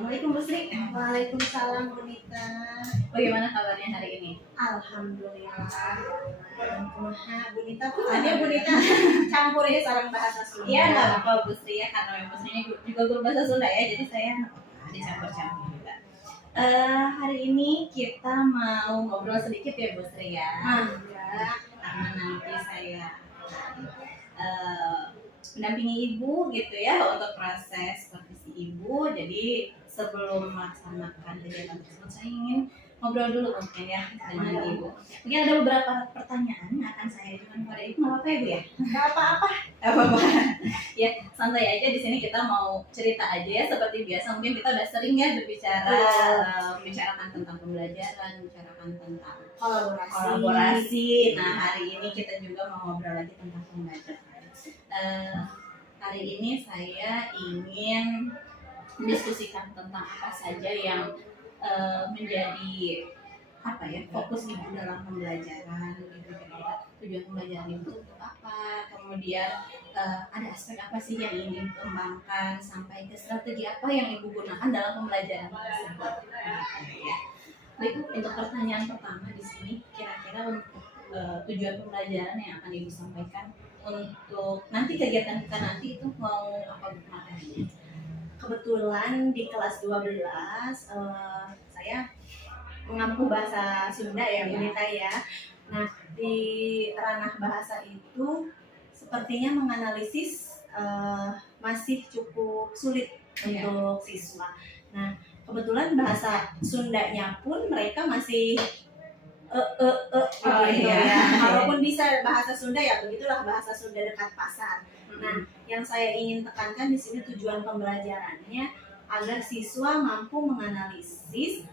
Assalamualaikum Bu Sri. Waalaikumsalam Bonita. Bagaimana kabarnya hari ini? Alhamdulillah. Kumaha Bonita pun ada Bonita campur ya sarang bahasa Sunda. Iya nggak apa-apa Bu Sri ya, karena memang Bu Sri juga guru bahasa Sunda ya, jadi saya dicampur-campur juga. Hari ini kita mau ngobrol sedikit ya Bu Sri ya. Karena nanti saya mendampingi ibu gitu ya untuk proses profesi ibu. Jadi sebelum melaksanakan kegiatan tersebut saya ingin ngobrol dulu mungkin ya dengan ibu. Mungkin ada beberapa pertanyaan yang akan saya ajukan kepada ibu. Nggak apa-apa ya Bu ya? Nggak apa-apa. Apa-apa. Ya santai aja, di sini kita mau cerita aja ya seperti biasa. Mungkin kita udah sering ya berbicara, membicarakan tentang pembelajaran, membicarakan tentang kolaborasi. Nah hari ini kita juga mau ngobrol lagi tentang pembelajaran. Hari ini saya ingin mendiskusikan tentang apa saja yang menjadi fokus ibu dalam pembelajaran gitu, kira-kira tujuan pembelajaran itu untuk apa, kemudian ada aspek apa sih yang ingin dikembangkan, sampai ke strategi apa yang ibu gunakan dalam pembelajaran tersebut gitu, ya. Baik, untuk pertanyaan pertama di sini, kira-kira untuk tujuan pembelajaran yang akan ibu sampaikan untuk nanti kegiatan kita nanti itu mau apa materinya? Kebetulan di kelas 12 saya mengampu bahasa Sunda ya Bonita ya. Nah di ranah bahasa itu sepertinya menganalisis masih cukup sulit untuk siswa. Nah kebetulan bahasa Sundanya pun mereka masih gitu ya. Walaupun bisa bahasa Sunda ya begitulah, bahasa Sunda dekat pasar. Nah, yang saya ingin tekankan di sini tujuan pembelajarannya agar siswa mampu menganalisis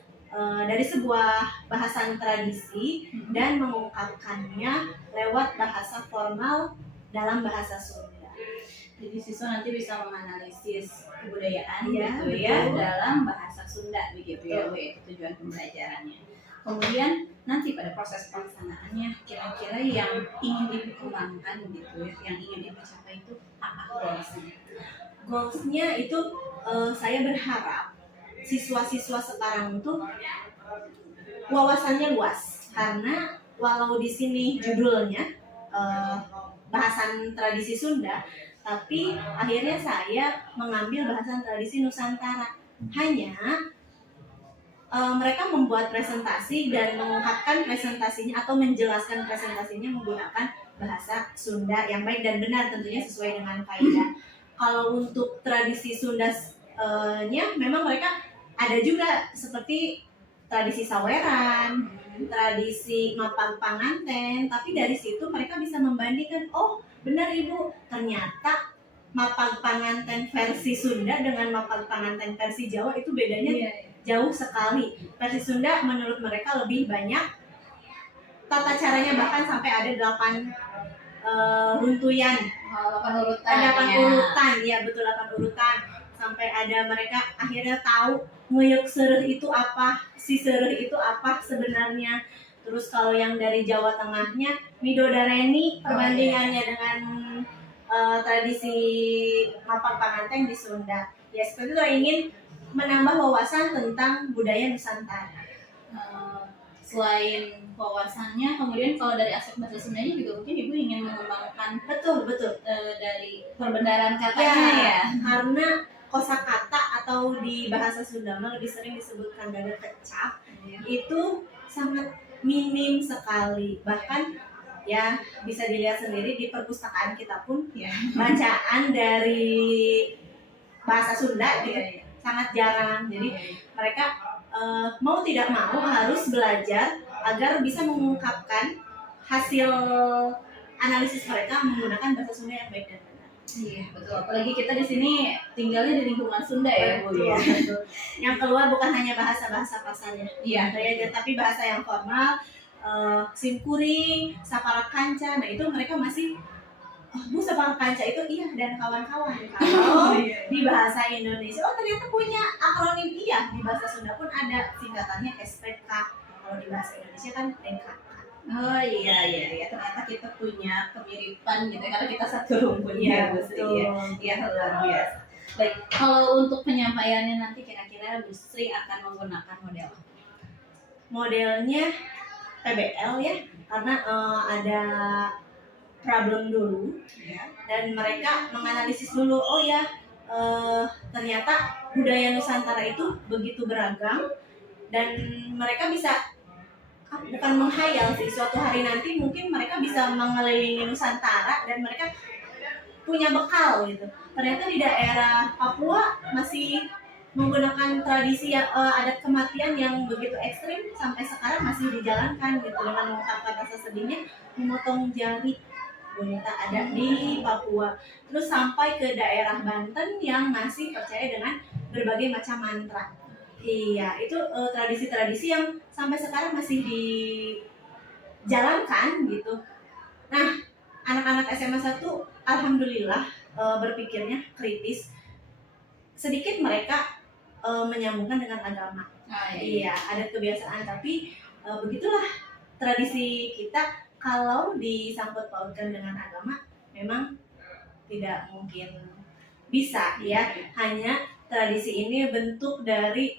dari sebuah bahasan tradisi dan mengungkapkannya lewat bahasa formal dalam bahasa Sunda. Jadi siswa nanti bisa menganalisis kebudayaan ya, gitu ya dalam bahasa Sunda begitu ya, itu tujuan pembelajarannya. Kemudian nanti pada proses pelaksanaannya kira-kira yang ingin dikembangkan gitu ya, yang ingin dicapai itu apa goalsnya? Goalsnya itu saya berharap siswa-siswa sekarang tuh wawasannya luas, karena walau di sini judulnya bahasan tradisi Sunda, tapi akhirnya saya mengambil bahasan tradisi Nusantara. Hanya mereka membuat presentasi dan mengungkapkan presentasinya atau menjelaskan presentasinya menggunakan bahasa Sunda yang baik dan benar, tentunya sesuai dengan kaidah. Kalau untuk tradisi Sunda-nya memang mereka ada juga seperti tradisi saweran, tradisi mapag panganten, tapi dari situ mereka bisa membandingkan, oh benar Ibu, ternyata mapag panganten versi Sunda dengan mapag panganten versi Jawa itu bedanya jauh sekali. Versi Sunda menurut mereka lebih banyak tata caranya, bahkan sampai ada 8 runtuyan, 8 urutan. 8 urutan, ya betul, 8 urutan. Sampai ada mereka akhirnya tahu nguyuk sereh itu apa, si sereh itu apa sebenarnya. Terus kalau yang dari Jawa Tengahnya Midodareni, perbandingannya dengan tradisi mapag panganten di Sunda. Ya seperti itu, ingin menambah wawasan tentang budaya Nusantara. Selain wawasannya, kemudian kalau dari aspek bahasa Sundanya juga mungkin Ibu ingin mengembangkan betul dari perbendaharaan katanya ya. Karena kosakata atau di bahasa Sunda lebih sering disebutkan dari kecap, itu sangat minim sekali. Bahkan ya bisa dilihat sendiri di perpustakaan kita pun bacaan dari bahasa Sunda gitu sangat jarang. Jadi mereka mau tidak mau harus belajar agar bisa mengungkapkan hasil analisis mereka menggunakan bahasa Sunda yang baik dan benar. Iya betul. Apalagi kita di sini tinggalnya di lingkungan Sunda ya Bu. Betul. Yang keluar bukan hanya bahasa-bahasa pasarnya, tapi bahasa yang formal, simkuring, sapara kanca. Nah itu mereka masih Bu, sapara kanca itu iya dan kawan-kawan. Kalau di bahasa Indonesia, ternyata punya akronim. Iya, di bahasa Sunda pun ada singkatannya SPK. Kalau di bahasa Indonesia kan NKK. Oh iya, ternyata kita punya kemiripan gitu karena kita satu rumpun ya Bu Sri ya. Iya luar biasa. Baik, kalau untuk penyampaiannya nanti kira-kira Bu Sri akan menggunakan model apa? Modelnya PBL ya, karena ada problem dulu Ya. dan mereka menganalisis dulu, oh ya ternyata budaya Nusantara itu begitu beragam dan mereka bisa bukan menghayal sih, suatu hari nanti mungkin mereka bisa mengelilingi Nusantara dan mereka punya bekal gitu. Ternyata di daerah Papua masih menggunakan tradisi adat kematian yang begitu ekstrim sampai sekarang masih dijalankan gitu, dengan mengungkapkan rasa sedihnya memotong jari boneka ada di Papua. Terus sampai ke daerah Banten yang masih percaya dengan berbagai macam mantra. Iya, itu tradisi-tradisi yang sampai sekarang masih dijalankan gitu. Nah, anak-anak SMA 1 alhamdulillah berpikirnya kritis. Sedikit mereka menyambungkan dengan agama. Iya, ada kebiasaan, tapi begitulah tradisi kita. Kalau disangkut pautkan dengan agama memang tidak mungkin bisa ya. Hanya tradisi ini bentuk dari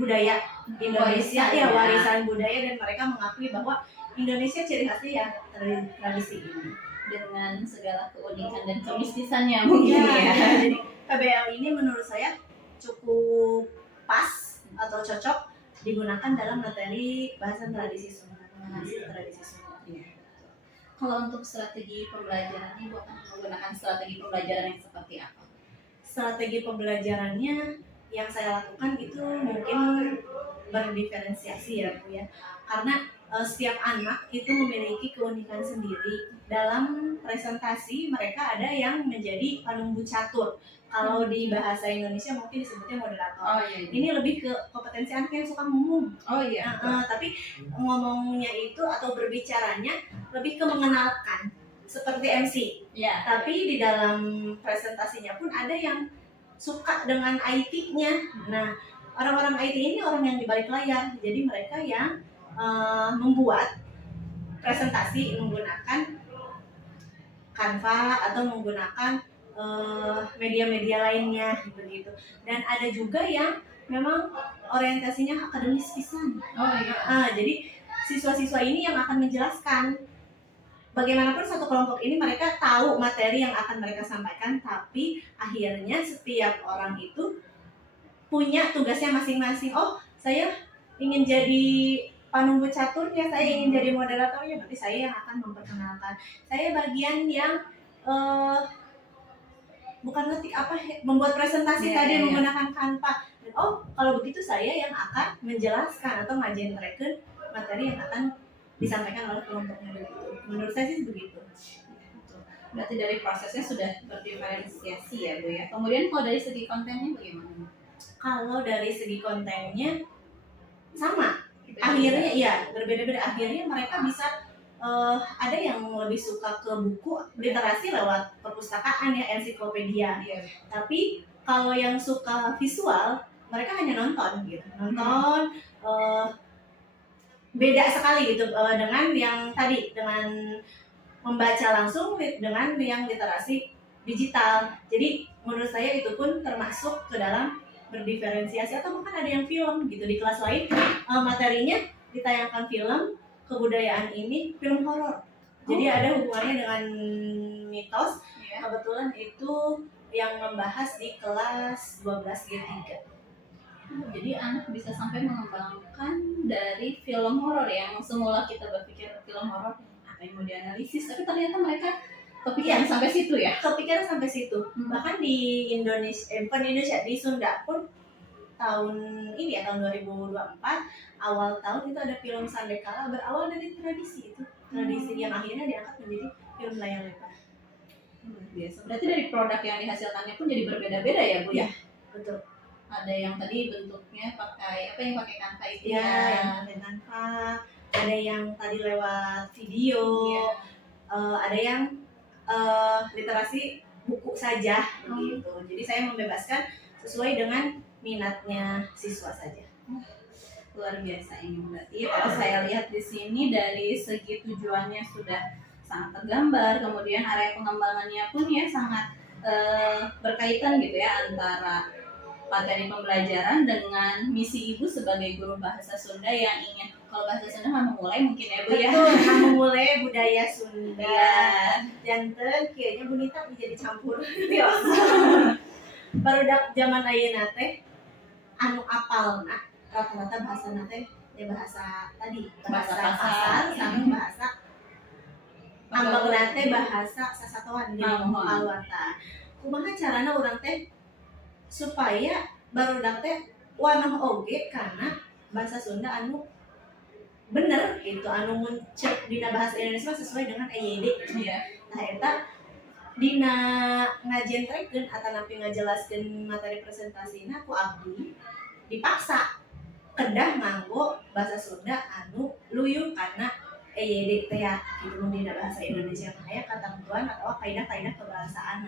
budaya Indonesia, warisan budaya, dan mereka mengakui bahwa Indonesia ciri khasnya ya tradisi ini dengan segala keunikan dan kemistisannya mungkin ya. Jadi PBL ini menurut saya cukup pas atau cocok digunakan dalam materi bahasan tradisi Sunda, mengenai tradisi Sunda. Ya. Kalau untuk strategi pembelajaran, Ibu akan menggunakan strategi pembelajaran yang seperti apa? Strategi pembelajarannya yang saya lakukan itu mungkin berdiferensiasi ya Bu ya, karena setiap anak itu memiliki keunikan sendiri. Dalam presentasi mereka ada yang menjadi panumbu catur. Kalau di bahasa Indonesia mungkin disebutnya moderator. Iya. Ini lebih ke kompetensi anak yang suka ngomong. Iya. Tapi ngomongnya itu atau berbicaranya lebih ke mengenalkan, seperti MC. Ya. Tapi di dalam presentasinya pun ada yang suka dengan IT-nya. Nah, orang-orang IT ini orang yang di balik layar. Jadi mereka yang membuat presentasi menggunakan Canva atau menggunakan media-media lainnya begitu. Dan ada juga yang memang orientasinya akademis pisan. Jadi siswa-siswa ini yang akan menjelaskan. Bagaimanapun satu kelompok ini mereka tahu materi yang akan mereka sampaikan, tapi akhirnya setiap orang itu punya tugasnya masing-masing. Oh, saya ingin jadi panumbu caturnya, saya ingin jadi moderatornya, berarti saya yang akan memperkenalkan. Saya bagian yang bukan ngetik apa, membuat presentasi tadi menggunakan Canva. Oh, kalau begitu saya yang akan menjelaskan atau ngajarin materi yang akan disampaikan oleh kelompoknya begitu. Menurut saya sih begitu. Berarti dari prosesnya sudah berdiferensiasi ya Bu ya. Kemudian kalau dari segi kontennya bagaimana? Kalau dari segi kontennya sama. Akhirnya iya berbeda-beda. Akhirnya mereka bisa ada yang lebih suka ke buku literasi lewat perpustakaan ya, ensiklopedia. Tapi kalau yang suka visual mereka hanya nonton gitu. Nonton beda sekali gitu dengan yang tadi, dengan membaca langsung dengan yang literasi digital. Jadi menurut saya itu pun termasuk ke dalam berdiferensiasi. Atau bahkan ada yang film gitu di kelas lain materinya ditayangkan film kebudayaan ini, film horor. Jadi ada hubungannya dengan mitos. Kebetulan itu yang membahas di kelas 12 G3. Jadi anak bisa sampai mengembangkan dari film horor yang semula kita berpikir film horor apa yang mau dianalisis, tapi ternyata mereka kepikiran sampai situ ya. Kepikiran sampai situ. Bahkan di Indonesia, di Sunda pun tahun ini ya, tahun 2024 awal tahun itu ada film Sandekala, berawal dari tradisi itu. Tradisi yang akhirnya diangkat menjadi film layar lebar. Biasa. Berarti dari produk yang dihasilkannya pun jadi berbeda-beda ya Bu ya? Betul. Ada yang tadi bentuknya pakai yang pakai Canva itu yang pakai Canva, ada yang tadi lewat video, ada yang literasi buku saja begitu. Jadi saya membebaskan sesuai dengan minatnya siswa saja. Luar biasa ini berarti. Kalau saya lihat di sini dari segi tujuannya sudah sangat tergambar, kemudian area pengembangannya pun ya sangat berkaitan gitu ya antara materi pembelajaran dengan misi Ibu sebagai guru bahasa Sunda yang ingin, kalau bahasa Sunda memulai mungkin ya Bu ya. Betul, memulai budaya Sunda. Iya. Janten kayaknya Bu Nita jadi campur. Barudak zaman ayeuna teh anu apalna rata-rata bahasa teh ya bahasa tadi bahasa pasar sama bahasa ambagna teh bahasa sasatoan di Alwata. Kumaha carana urang teh supaya barudak teh wanah oge karena bahasa Sunda anu bener gitu anu muncul dina bahasa Indonesia sesuai dengan EYD. Iya. Nah eta dina ngajentrekeun atanapi ngajelaskeun materi presentasina ku abdi dipaksa kedah nganggo bahasa Sunda anu luyung karena EYD teh ya gitu mun dina bahasa Indonesia mah aya ketentuan atau kaidah-kaidah kebahasaan.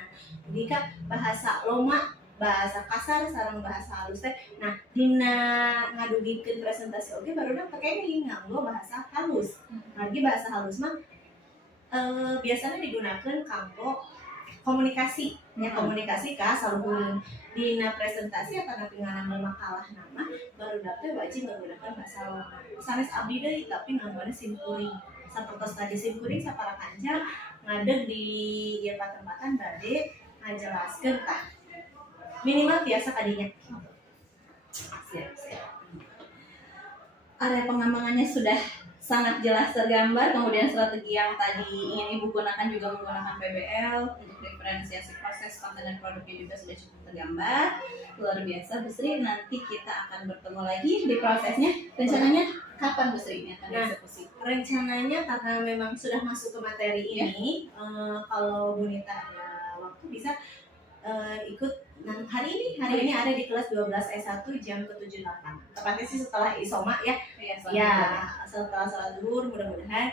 Jadi kan bahasa loma, bahasa kasar sareng bahasa halus teh. Nah, dina ngadugikeun presentasi oge barudak pakai nih nganggo bahasa halus. Lagi bahasa halus mah biasanya digunakan kanggo komunikasi ya komunikasi ka saluhur dina presentasi atau ngaranna makalah nama baru dapet wajib menggunakan bahasa loma sanes abdi deui tapi ngamana simkuring sapertos tadi simkuring sapara kanjang ngadeg di ieu patempatan bade ngajelaskeun tah minimal biasa kadinya siap. Area pengembangannya sudah sangat jelas tergambar, kemudian strategi yang tadi ingin Ibu gunakan juga menggunakan PBL untuk diferensiasi proses, konten, dan produknya juga sudah cukup tergambar. Luar biasa Bu Sri, nanti kita akan bertemu lagi di prosesnya. Rencananya kapan Bu Sri ini akan dieksekusi? Rencananya karena memang sudah masuk ke materi ini, kalau Bu Nita ada waktu bisa ikut hari ini ada di kelas 12 S1 jam ke-78. Tepatnya sih setelah isoma ya. Ya, setelah sholat zuhur mudah-mudahan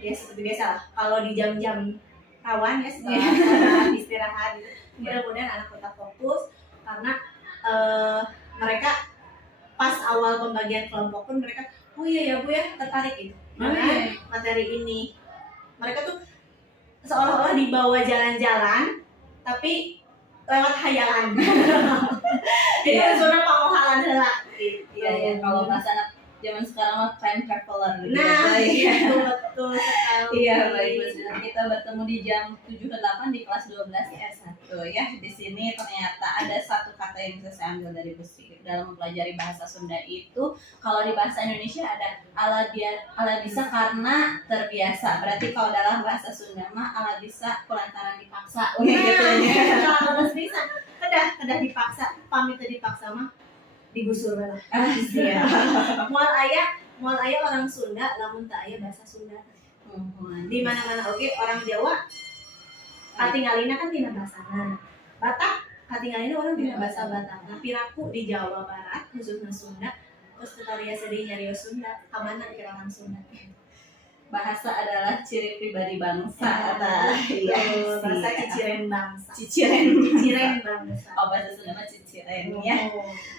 ya seperti biasa lah. Kalau di jam-jam rawan ya setelah istirahat gitu. Mudah-mudahan anak tetap fokus karena mereka pas awal pembagian kelompok pun mereka oh iya ya Bu ya tertarik gitu. Mana materi ini. Mereka tuh seolah-olah dibawa jalan-jalan tapi lewat hayalan. Jadi unsurnya pangohalan heula. Iya, kalau bahasa anak zaman sekarang mah time traveler gitu. Nah, betul sekali. Iya, baik Bu Sri. Kita bertemu di jam 7 ke 8 di kelas 12 S1 ya. Di sini ternyata ada satu kata yang bisa saya ambil dari Bu Sri dalam mempelajari bahasa Sunda itu. Kalau di bahasa Indonesia ada ala bisa karena terbiasa. Berarti kalau dalam bahasa Sunda mah ala bisa kulantaran dipaksa. Gitu ya. Kalau bisa kedah dipaksa, pamit dipaksa mah digusur lah. Iya. Moal aya orang Sunda lamun teu aya bahasa Sunda. Di mana-mana oke orang Jawa katingalina kan tina bahasana. Batak katingalina orang tina bahasa Batak. Nah, piraku di Jawa Barat khususnya Sunda terus tetaria sedih nyarios Sunda. Kamana kira orang Sunda? Bahasa adalah ciri pribadi bangsa. Iya, bahasa ciciren bangsa. Ciciren Bangsa. Oh, bahasa Sunda mah ciciren ya.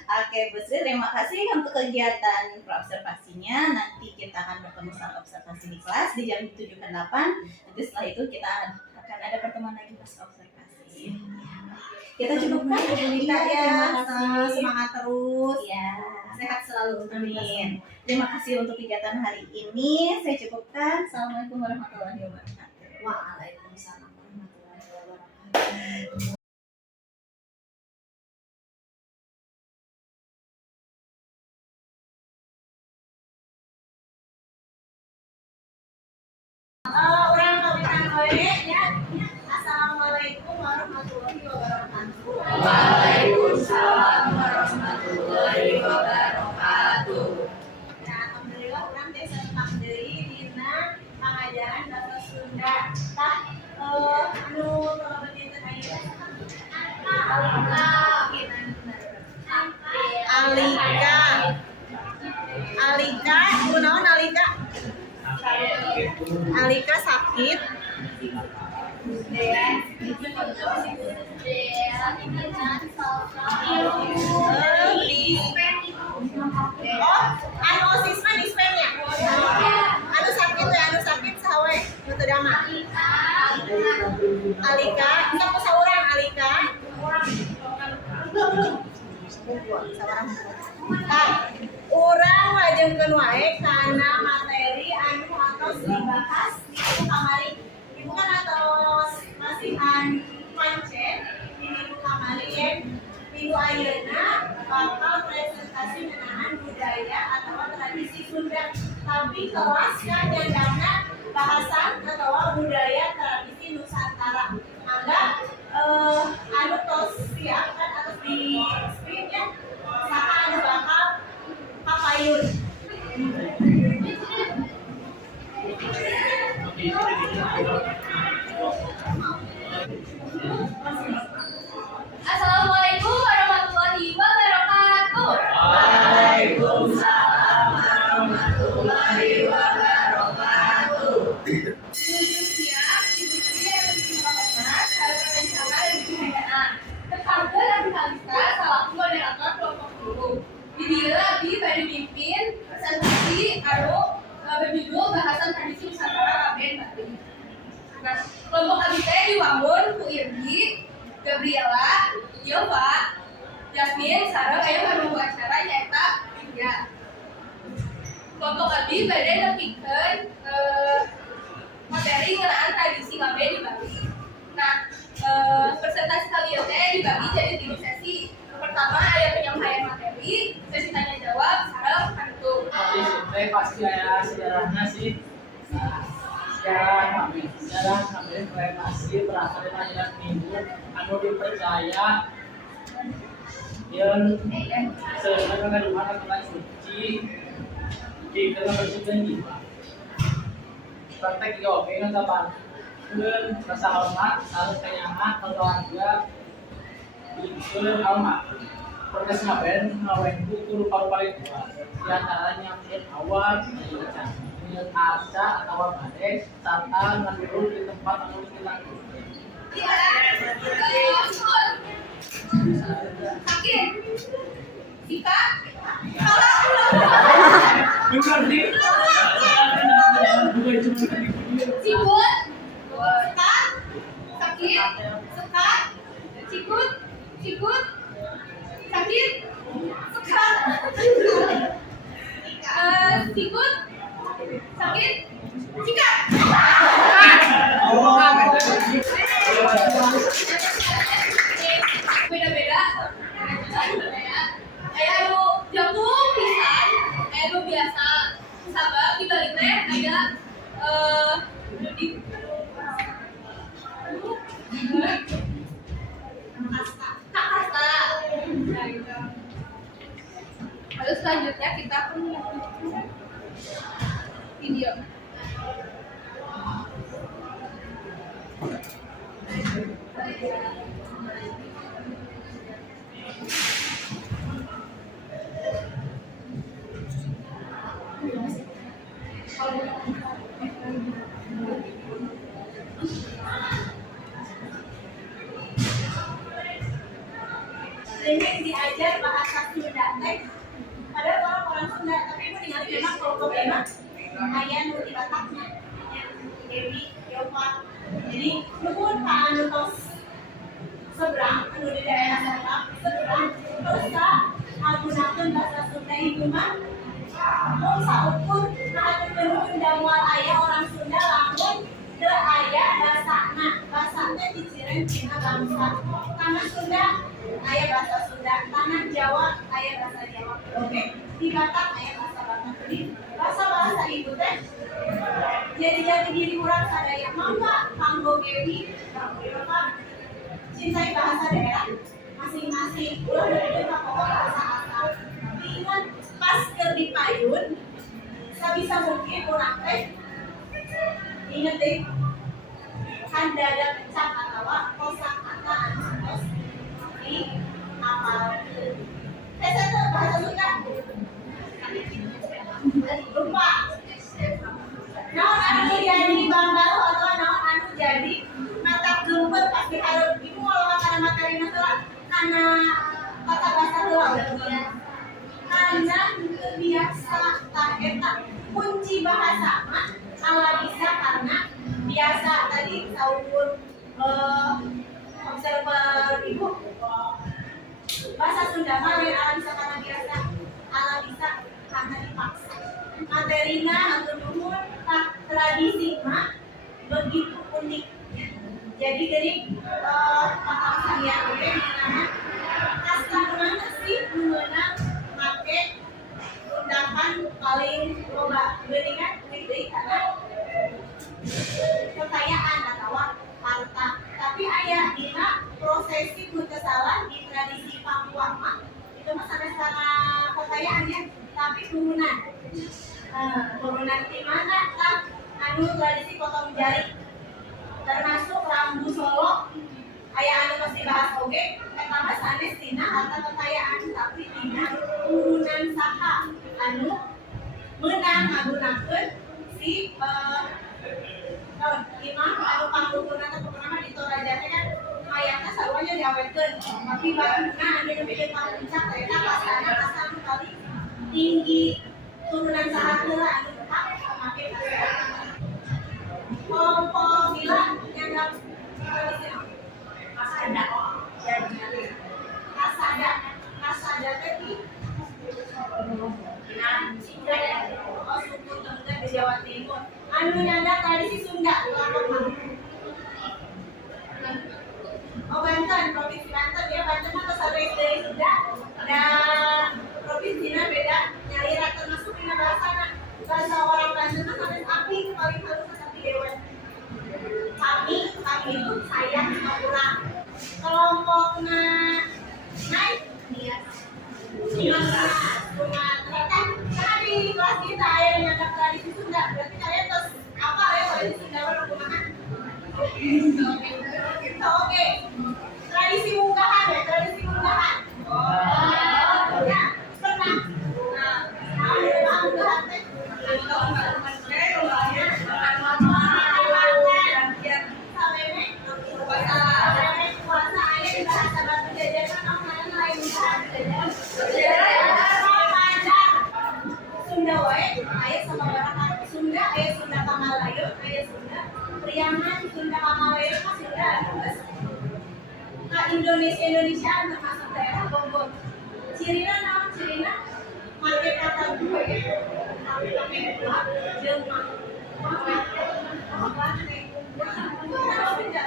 Oke, Bu Sri, terima kasih untuk kegiatan observasinya. Nanti kita akan bertemu saat observasi di kelas di jam 7 ke 8. Nanti setelah itu kita akan ada pertemuan lagi pas observasi. Kita cukupkan Bu Nita ya. Semangat terus. Ya. Sehat selalu. Amin. Terima kasih untuk kegiatan hari ini. Saya cukupkan. Assalamualaikum warahmatullahi wabarakatuh. Waalaikumsalam warahmatullahi wabarakatuh. Orang kawitan we ya. Assalamualaikum warahmatullahi wabarakatuh. Waalaikumsalam warahmatullahi wabarakatuh. Nah, alhamdulillah urang teh sareng deui dina pengajaran bahasa Sunda. Tah anu kelebet dinten ayeuna Alika, kunaon Alika? Alika sakit. Anu osis mah dispen ya? Anu sakit sawe, nu teu dama. Alika, kita ku saurang Alika. buku sabarang tah urang ngajengkeun wae kana materi anu atos dibahas di buku kamari di bukan atos masihan pancen di minggu kamari yen minggu ayeuna bakal presentasi ngenaan budaya atau tradisi Sunda tapi kelas kan nyandangna bahasan atau budaya tradisi Nusantara mangga anu tos siap kan atau di skripnya saha anu bakal kapayun. Assalamualaikum warahmatullahi wabarakatuh. Waalaikumsalam warahmatullahi wabarakatuh. Sebelumnya, ibu yang berterima kasih atas rencana dan kehadiran. Tetangga dan Kalista selaku moderator kelompok guru. Video Abi pada mimpin presentasi anu berjudul bahasan tradisi Nusantara Kaben Bali. Nah, kelompok Abi teh diwangun ku Irgi, Gabriela, Yova, Jasmine, sareng aya paminggu acara nyaeta India. Kelompok Abi pada nepikeun materi ngeunaan tradisi Kaben di Bali. Nah, presentasi kalian teh dibagi jadi 3 sesi. Pertama aya penyampaian materi, sesi tanya jawab, sareng hantu. Tapi teh pasti aya sejarahnya sih. Sejarah kami relasi berasal dari ajaran minggu anu dipercaya yang sebenarnya di mana Tuhan suci di dalam bersuci jiwa. Praktek yoga yang dapat rasa hormat, saling kenyaman, keluarga, ikut hormat. Proses ngaben ngawen guru paling tua. Di antaranya melihat awal, melihat arca atau badai, serta ngadulu di tempat anu dilakukan. Sakit. Sika. Benar nih. Bukan cuma tadi. Sikut. Sekat. Sakit. Sekat. Sikut. Sikut. Sakit. Sekat. Sikut. Sakit. Sikat. Beda-beda. Aya anu jagung pisan, aya anu biasa. Sabab di balik teh aya di kasta. Lalu selanjutnya kita akan melihat video. Ini diajar bahasa Sunda teh padahal orang-orang Sunda tapi ibu ningali memang kelompok memang aya nu di Batakna Dewi Yova jadi nuhun ka anu tos seberang anu di daerah Batak seberang terus ka ngagunakeun bahasa Sunda ibu mah mun saukur ngahaturkeun da moal aya orang Sunda lamun teu aya basana basa teh diciren tina bangsa kana Sunda aya bahasa Sunda, tanah Jawa aya bahasa Jawa. Oke, di Batak aya bahasa Batak. Jadi bahasa ibu teh jadi jati diri urang sadaya. Mangga kanggo Gewi, kanggo Yova cintai bahasa daerah masing-masing. Urang dari pokok bahasa asal. Tapi ingat pas keur dipayun sabisa mungkin urang teh inget deh handada kecap atawa kosakata anu di apal. Saya tuh bahasa Sunda. Lupa. Naon anu jadi banggaru atau naon anu jadi mata geumpeur pasti hareup ibu kalau kana materi heula kana kata bahasa heula. Karena biasa tah eta kunci bahasa mah ala bisa karena biasa tadi saur observer ibu bahasa Sunda mah lain ala bisa karena biasa, ala bisa karena dipaksa. Materina atau nuhun tradisi mah begitu unik. Jadi kakak saya oke mengenai kasar mana sih mengenang make undangan paling loba geningan duit karena kekayaan atau harta. Tapi ayah dina prosesi kekesalan di tradisi Papua mah itu mah sama-sama kekayaan ya, tapi turunan. Turunan di mana kan anu tradisi potong jari termasuk rambu Solo ayah anu pasti bahas oge eta mah sanes tina harta kekayaan tapi tina turunan saha anu meunang ngagunakeun si imam anu pangluhurna atau pernah di Toraja teh kan mayatna sarua diawetkeun tapi batuna anu nepikeun pamuncak eta kasana kasar kali tinggi turunan saha heula anu tetap make kasana kelompok gila nyandang kasada kasada teh suku Tengger di Jawa Timur anu nyandang tradisi Sunda Banten, provinsi Banten ya, Banten mah kesareng dari Sunda dan provinsinya beda nyalira termasuk dina bahasana bahasa orang Banten mah sampai api paling halus tapi dewan kami itu saya kurang kelompoknya naik dia Sumatera kan di kelas kita ya nyandang tradisi Sunda berarti kalian terus apa ya tradisi Sunda orang kumaha oke tradisi munggahan ya tradisi munggahan ya pernah munggahan teh puasa ayah di bahasa batu jajaran kamu lain Sunda wae ayah sama barang Sunda ayah Sunda Kamalayu ayah Sunda Priangan Sunda Kamalayu mah Sunda Indonesia termasuk daerah Bogor cirina naon cirina make kata gue tapi pakai dua jelma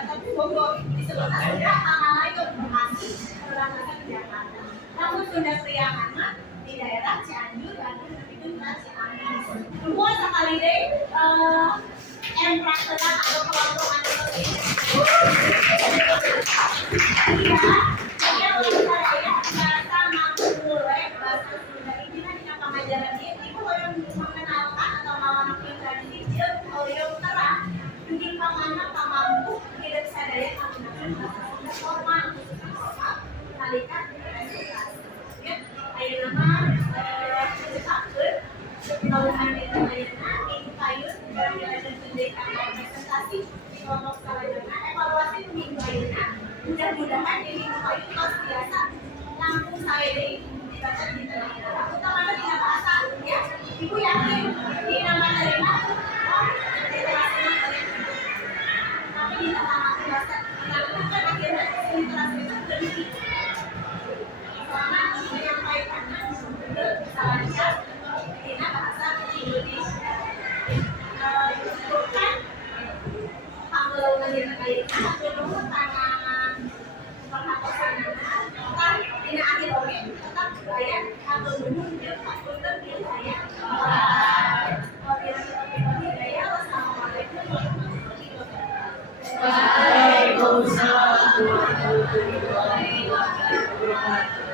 tapi Bogor di sebelah Sunda Kamalayu Bekasi berangkat ke Jakarta namun Sunda Priangan mah di daerah Cianjur Bandung itu Ciamis semua sekali deh praktekan atau kelompokan seperti ini iya saya bahasa Mampuwe bahasa Sunda ini kan di pengajaran ibu yang mengenalkan atau melakukan tradisi yang terang mungkin pamana pamampu tidak sadaya menggunakan bahasa Sunda formal nalika presentasi ya ayeuna mah dipakeun kaluhan itu ayeuna minggu payun barang dilajenkeun presentasi di kelompok selanjutnya evaluasi minggu ayeuna mudah-mudahan di minggu payun tos biasa langsung saya dibaca di tengah utama di bahasa ya ibu yakin di nama terima tapi di nama bahasa kan akhirnya literasi itu lebih karena menyampaikan kesalahan di bahasa Indonesia bukan kalau menjadi kayak itu tanah perhatian kan ini akhir oke tetap saya atau dulu dia untuk dia saya Waalaikumsalam warahmatullahi wabarakatuh.